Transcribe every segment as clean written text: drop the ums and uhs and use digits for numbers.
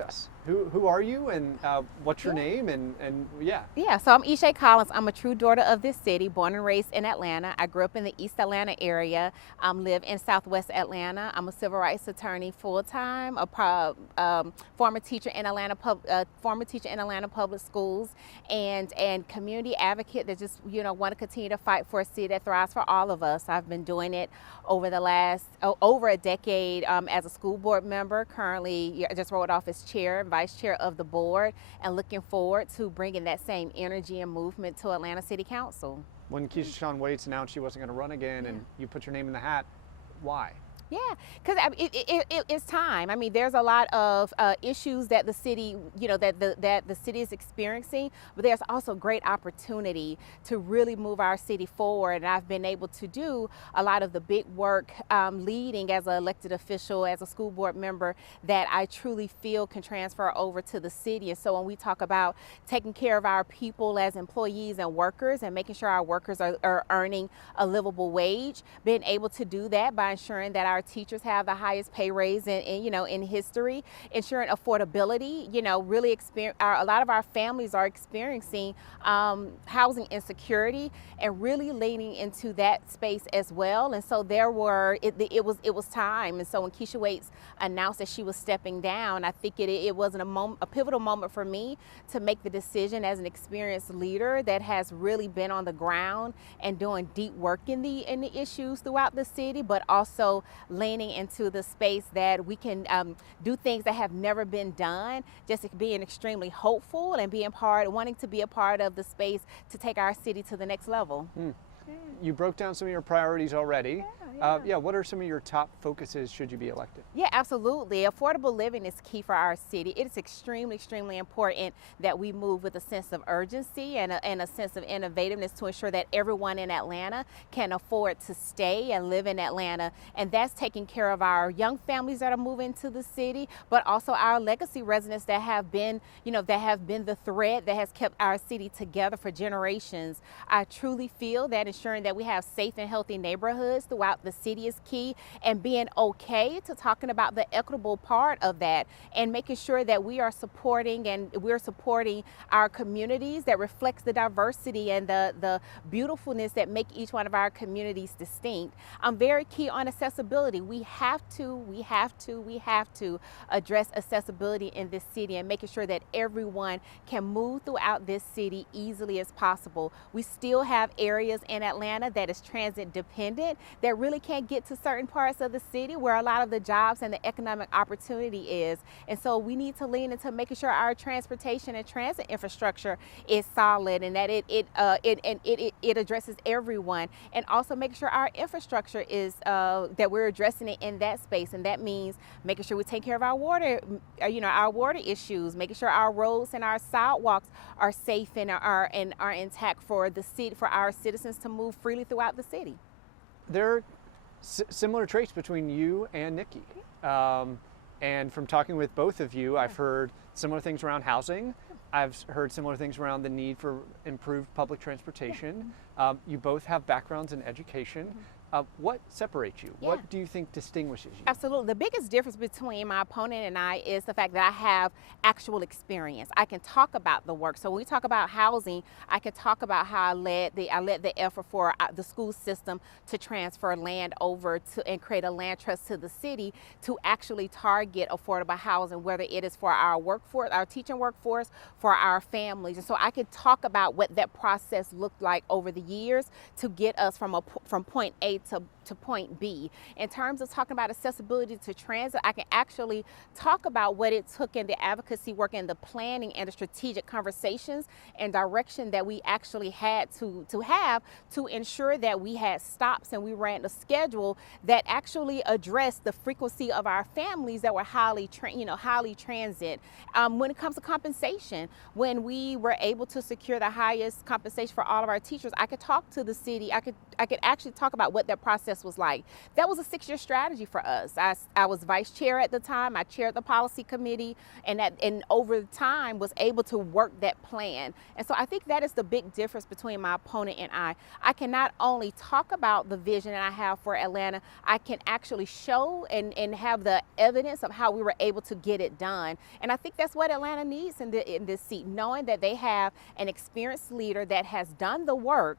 Us. Who are you, and what's your Yeah. name, and yeah. Yeah, so I'm Eshé Collins. I'm a true daughter of this city, born and raised in Atlanta. I grew up in the East Atlanta area, live in Southwest Atlanta. I'm a civil rights attorney full time, former teacher in former teacher in Atlanta public schools, and community advocate that just want to continue to fight for a city that thrives for all of us. I've been doing it over the last over a decade as a school board member. Currently, I just rolled off as chair and vice chair of the board, and looking forward to bringing that same energy and movement to Atlanta City Council. When Keisha Shawn Waits announced she wasn't going to run again, and you put your name in the hat, why? Yeah, because it's time. I mean, there's a lot of issues that the city, that the city is experiencing, but there's also great opportunity to really move our city forward. And I've been able to do a lot of the big work leading as an elected official, as a school board member, that I truly feel can transfer over to the city. And so when we talk about taking care of our people as employees and workers, and making sure our workers are earning a livable wage, being able to do that by ensuring that our teachers have the highest pay raise in history, ensuring affordability. Really a lot of our families are experiencing housing insecurity, and really leaning into that space as well. And so it was time. And so when Keisha Waits announced that she was stepping down, I think it was a pivotal moment for me to make the decision as an experienced leader that has really been on the ground and doing deep work in the issues throughout the city, but also leaning into the space that we can do things that have never been done, just being extremely hopeful and wanting to be a part of the space to take our city to the next level. You broke down some of your priorities already. Yeah. What are some of your top focuses should you be elected? Yeah, absolutely. Affordable living is key for our city. It is extremely, extremely important that we move with a sense of urgency and a sense of innovativeness to ensure that everyone in Atlanta can afford to stay and live in Atlanta. And that's taking care of our young families that are moving to the city, but also our legacy residents that have been, the thread that has kept our city together for generations. I truly feel that ensuring that we have safe and healthy neighborhoods throughout the city is key, and being okay to talking about the equitable part of that, and making sure that we're supporting our communities that reflects the diversity and the beautifulness that make each one of our communities distinct. I'm very key on accessibility. We have to address accessibility in this city, and making sure that everyone can move throughout this city easily as possible. We still have areas in Atlanta that is transit dependent, that really can't get to certain parts of the city where a lot of the jobs and the economic opportunity is. And so we need to lean into making sure our transportation and transit infrastructure is solid, and that it addresses everyone, and also making sure our infrastructure is that we're addressing it in that space. And that means making sure we take care of our water, our water issues, making sure our roads and our sidewalks are safe and are intact for the city, for our citizens to move freely throughout the city. There are similar traits between you and Nikki. And from talking with both of you, I've heard similar things around housing. I've heard similar things around the need for improved public transportation. You both have backgrounds in education. What separates you? Yeah. What do you think distinguishes you? Absolutely. The biggest difference between my opponent and I is the fact that I have actual experience. I can talk about the work. So when we talk about housing, I can talk about how I led the effort for the school system to transfer land over to and create a land trust to the city to actually target affordable housing, whether it is for our workforce, our teaching workforce, for our families. And so I could talk about what that process looked like over the years to get us from point A to point B. In terms of talking about accessibility to transit, I can actually talk about what it took in the advocacy work and the planning and the strategic conversations and direction that we actually had to have to ensure that we had stops and we ran a schedule that actually addressed the frequency of our families that were highly transit. When it comes to compensation, when we were able to secure the highest compensation for all of our teachers, I could talk to the city. I could actually talk about what that process process was like. That was a 6-year strategy for us. I was vice chair at the time. I chaired the policy committee, and over time was able to work that plan. And so I think that is the big difference between my opponent and I. I can not only talk about the vision that I have for Atlanta, I can actually show and have the evidence of how we were able to get it done. And I think that's what Atlanta needs in this seat, knowing that they have an experienced leader that has done the work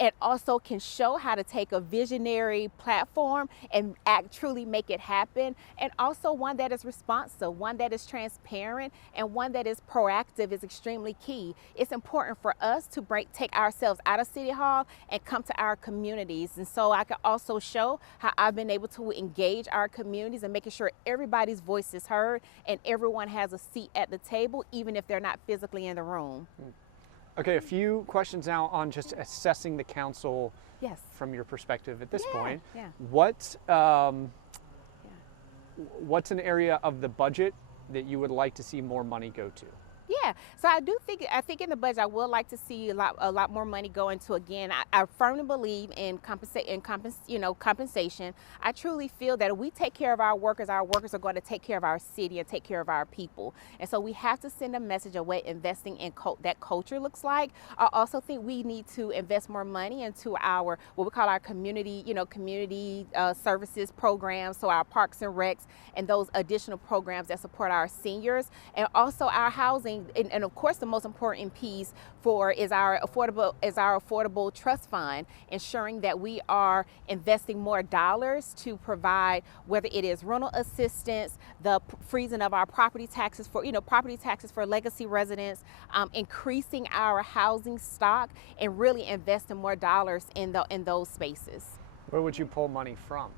and also can show how to take a visionary platform and truly make it happen, and also one that is responsive, one that is transparent, and one that is proactive is extremely key. It's important for us to take ourselves out of City Hall and come to our communities. And so I can also show how I've been able to engage our communities and making sure everybody's voice is heard and everyone has a seat at the table, even if they're not physically in the room. Okay, a few questions now on just assessing the council. Yes. From your perspective at this point. Yeah. What's an area of the budget that you would like to see more money go to? Yeah, so I think in the budget I would like to see a lot more money go into, again, I firmly believe in compensation. I truly feel that if we take care of our workers are going to take care of our city and take care of our people. And so we have to send a message of what investing in that culture looks like. I also think we need to invest more money into our, what we call our community services programs, so our parks and recs and those additional programs that support our seniors, and also our housing. And of course, the most important piece is our affordable trust fund, ensuring that we are investing more dollars to provide, whether it is rental assistance, the freezing of our property taxes for legacy residents, increasing our housing stock, and really investing more dollars in those spaces. Where would you pull money from?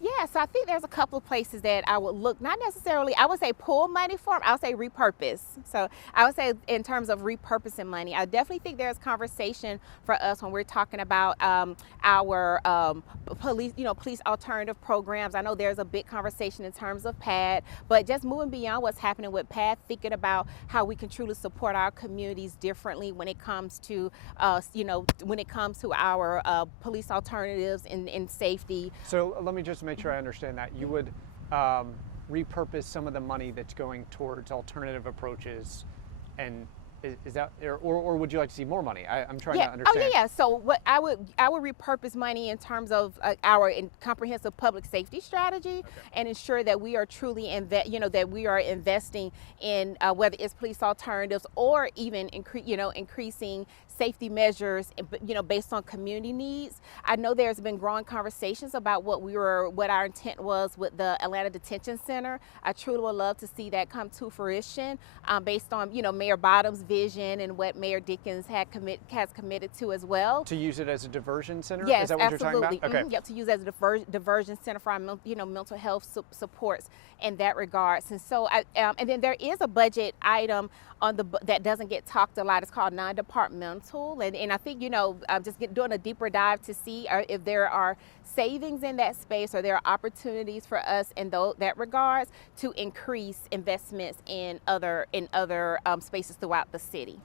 Yeah, so I think there's a couple of places that I would look, not necessarily, I would say pull money from, I would say repurpose. So I would say in terms of repurposing money, I definitely think there's conversation for us when we're talking about our police alternative programs. I know there's a big conversation in terms of PAD, but just moving beyond what's happening with PAD, thinking about how we can truly support our communities differently when it comes to our police alternatives and safety. So let me just make sure I understand that. You would repurpose some of the money that's going towards alternative approaches, and is that, or would you like to see more money? I'm trying to understand. Oh yeah. So what I would repurpose money in terms of our comprehensive public safety strategy, and ensure that we are truly investing in whether it's police alternatives or even increasing safety measures, based on community needs. I know there's been growing conversations about what our intent was with the Atlanta Detention Center. I truly would love to see that come to fruition, based on Mayor Bottom's vision and what Mayor Dickens has committed to as well. To use it as a diversion center? Yes, is that what absolutely. You're talking about? Okay. Yep, to use it as a diversion center for our mental health supports in that regards. And so, and then there is a budget item that doesn't get talked a lot. It's called non-departmental, and I think I'm just doing a deeper dive to see if there are savings in that space, or there are opportunities for us in that regards to increase investments in other spaces throughout the city.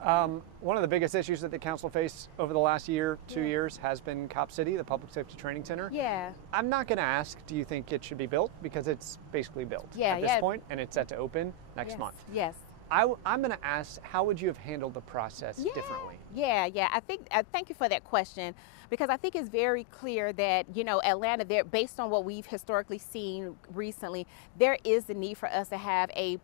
One of the biggest issues that the council faced over the last year, 2 years, has been Cop City, the Public Safety Training Center. Yeah. I'm not going to ask, do you think it should be built? Because it's basically built at this point, and it's set to open next month. Yes. I'm going to ask, how would you have handled the process differently? Yeah. Thank you for that question, because I think it's very clear that Atlanta, based on what we've historically seen recently, there is the need for us to have a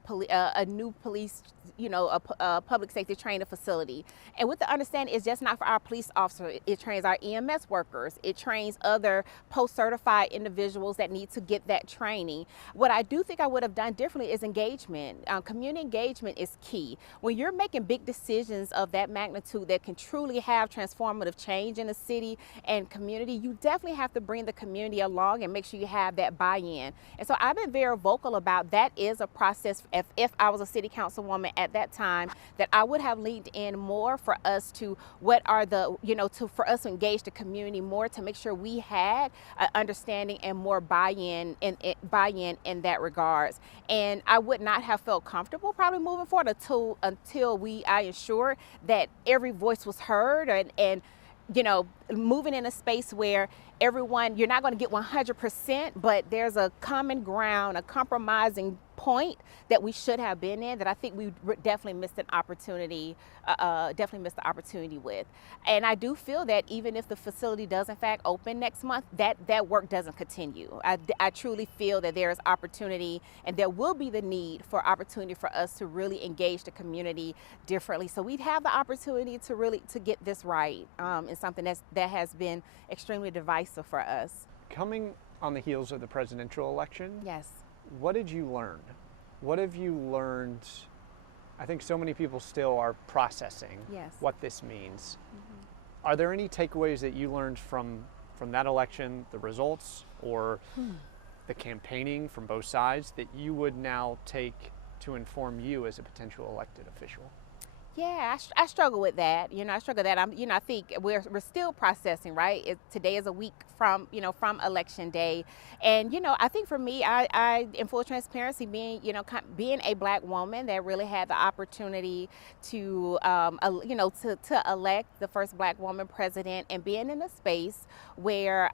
new police, a public safety training facility. And with the understanding, it's just not for our police officers. It trains our EMS workers. It trains other post-certified individuals that need to get that training. What I do think I would have done differently is engagement. Community engagement is key. When you're making big decisions of that magnitude that can truly have transformative change in a city and community, you definitely have to bring the community along and make sure you have that buy-in. And so I've been very vocal about that is a process. If I was a city councilwoman at that time, that I would have leaned in more for us to for us to engage the community more, to make sure we had an understanding and more buy-in in that regards. And I would not have felt comfortable probably moving forward until I ensure that every voice was heard, and moving in a space where everyone, you're not going to get 100%, but there's a common ground, a compromising point that we should have been in, that I think we definitely missed an opportunity, definitely missed the opportunity with. And I do feel that even if the facility does in fact open next month, that work doesn't continue. I truly feel that there is opportunity, and there will be the need for opportunity for us to really engage the community differently. So we have the opportunity to really to get this right, in something that has been extremely divisive for us. Coming on the heels of the presidential election, Yes. what did you learn? What have you learned? I think so many people still are processing Yes. what this means. Are there any takeaways that you learned from that election, the results, or the campaigning from both sides, that you would now take to inform you as a potential elected official? Yeah, I struggle with that. I struggle with that. I think we're still processing, right? Today is a week from, from election day. And, I think for me, I in full transparency, being a Black woman that really had the opportunity to, to elect the first Black woman president, and being in a space where,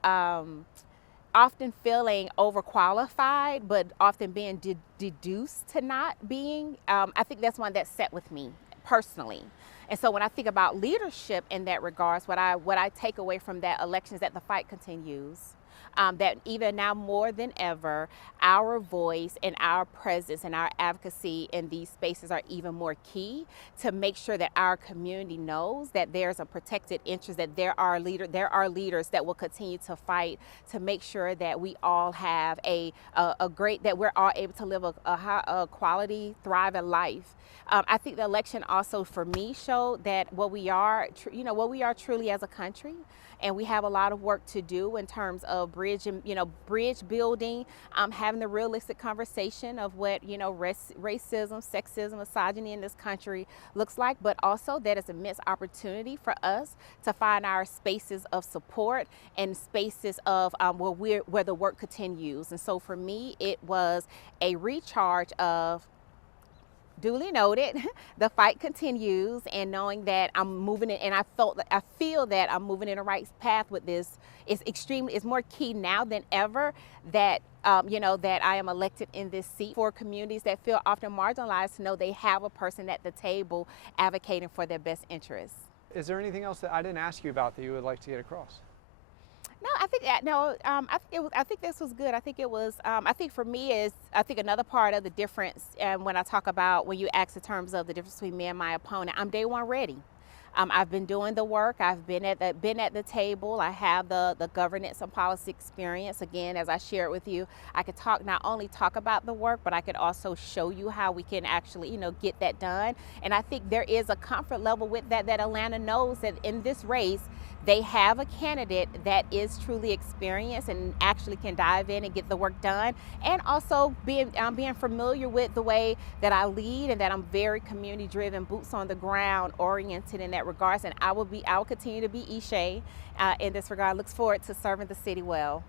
often feeling overqualified, but often being deduced to not being, I think that's one that set with me personally. And so when I think about leadership in that regards, what I take away from that election is that the fight continues. That even now more than ever, our voice and our presence and our advocacy in these spaces are even more key to make sure that our community knows that there's a protected interest, that there are leaders that will continue to fight to make sure that we all have that we're all able to live a quality, thriving life. I think the election also for me showed that what we are truly as a country. And we have a lot of work to do in terms of bridge building, having the realistic conversation of what, racism, sexism, misogyny in this country looks like, but also that is immense opportunity for us to find our spaces of support and spaces of where the work continues. And so for me, it was a recharge of, duly noted, the fight continues, and knowing that I'm moving it, and I feel that I'm moving in the right path with this. It's more key now than ever that that I am elected in this seat, for communities that feel often marginalized to know they have a person at the table advocating for their best interests. Is there anything else that I didn't ask you about that you would like to get across? No, I think I think this was good. I think it was. I think for me I think another part of the difference, when I talk about, when you ask in terms of the difference between me and my opponent, I'm day one ready. I've been doing the work. I've been at the table. I have the governance and policy experience. Again, as I shared with you, I could not only talk about the work, but I could also show you how we can actually, get that done. And I think there is a comfort level with that Atlanta knows that in this race, they have a candidate that is truly experienced and actually can dive in and get the work done. And also being familiar with the way that I lead, and that I'm very community driven, boots on the ground oriented in that regards. And I will continue to be Eshé in this regard. Looks forward to serving the city well.